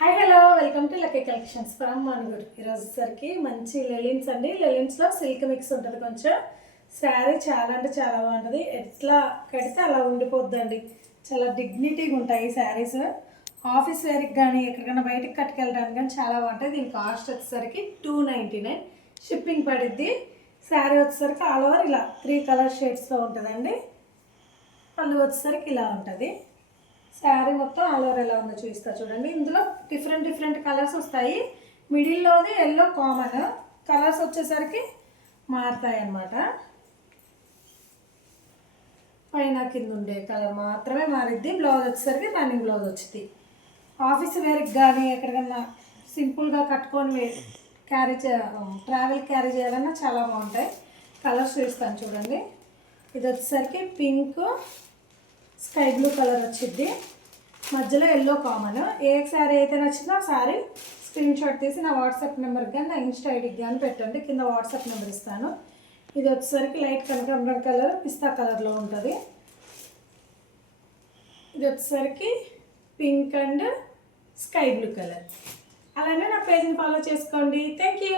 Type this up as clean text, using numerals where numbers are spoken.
Hi hello welcome to lucky collections from Manuguru. ఈరోజుసరికి మంచి లెలిన్స్ అండి. లెలిన్స్లో సిల్క్ మిక్స్ ఉంటుంది. కొంచెం శారీ చాలా అంటే చాలా బాగుంటుంది. ఎట్లా కడితే అలా ఉండిపోద్దండి. చాలా డిగ్నిటీగా ఉంటాయి ఈ శారీస్. ఆఫీస్ వేర్కి కానీ ఎక్కడికైనా బయటకు కట్టుకెళ్ళడానికి కానీ చాలా బాగుంటాయి. దీని కాస్ట్ వచ్చేసరికి $299 షిప్పింగ్ పడిద్ది. శారీ వచ్చేసరికి ఆల్ ఓవర్ ఇలా 3 కలర్ షేడ్స్లో ఉంటుందండి. పళ్ళు వచ్చేసరికి ఇలా ఉంటుంది. శారీ మొత్తం ఆల్ ఓవర్ ఎలా ఉందో చూపిస్తా చూడండి. ఇందులో డిఫరెంట్ కలర్స్ వస్తాయి. మిడిల్లోది ఎల్లో కామన్, కలర్స్ వచ్చేసరికి మారుతాయి అన్నమాట. పైన కింద ఉండే కలర్ మాత్రమే మారిద్ది. బ్లౌజ్ వచ్చేసరికి రన్నింగ్ బ్లౌజ్ వచ్చింది. ఆఫీస్ వేర్కి కానీ ఎక్కడికన్నా సింపుల్గా కట్టుకొని ట్రావెల్ క్యారీ చేయాలన్నా చాలా బాగుంటాయి. కలర్స్ చూపిస్తాను చూడండి. ఇది వచ్చేసరికి పింక్, స్కై బ్లూ కలర్ వచ్చింది. మధ్యలో ఎల్లో కామన్. ఏ శారీ అయితే నచ్చిందో ఆ శారీ స్క్రీన్ షాట్ తీసి నా వాట్సాప్ నెంబర్కి కానీ నా ఇన్స్టా ఐడికి కానీ పెట్టండి. కింద వాట్సాప్ నెంబర్ ఇస్తాను. ఇది వచ్చేసరికి లైట్ కనకాంబరం కలర్, పిస్తా కలర్లో ఉంటుంది. ఇది వచ్చేసరికి pink and sky blue colour. అలానే నా పేజ్ని ఫాలో చేసుకోండి. Thank you.